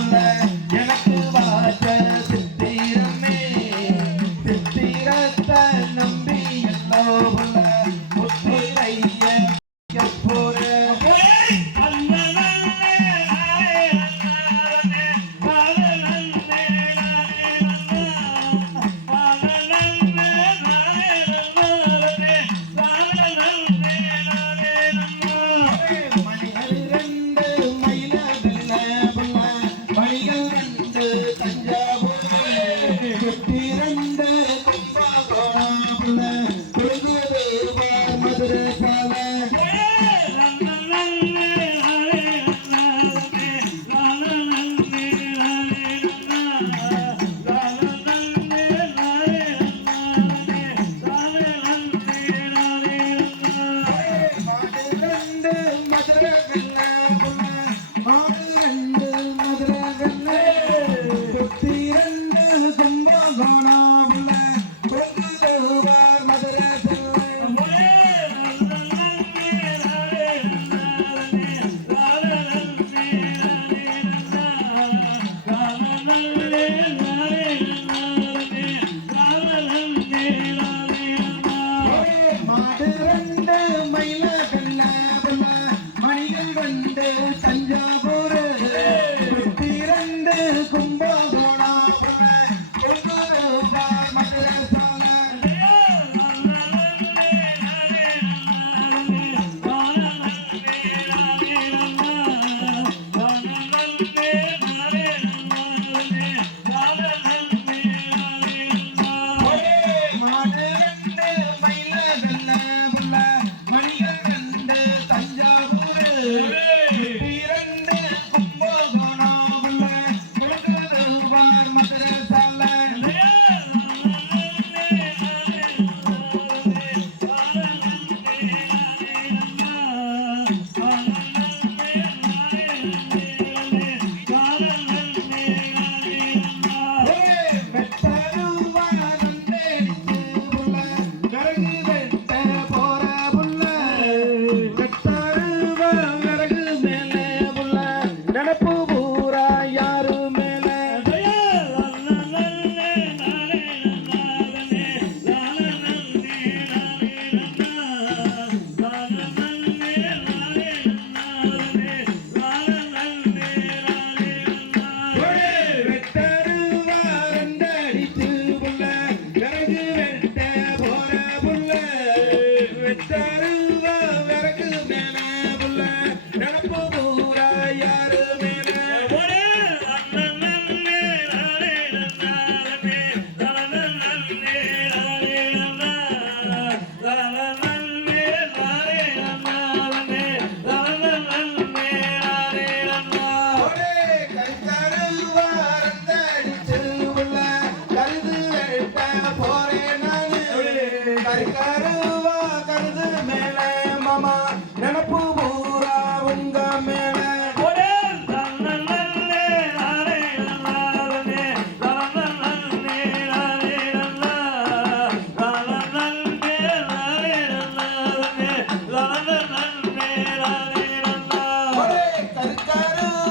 சொல்ல எனக்கு ரெண்டு மதுரை கண்ணா ஆறு ரெண்டு மதுரை ಕರು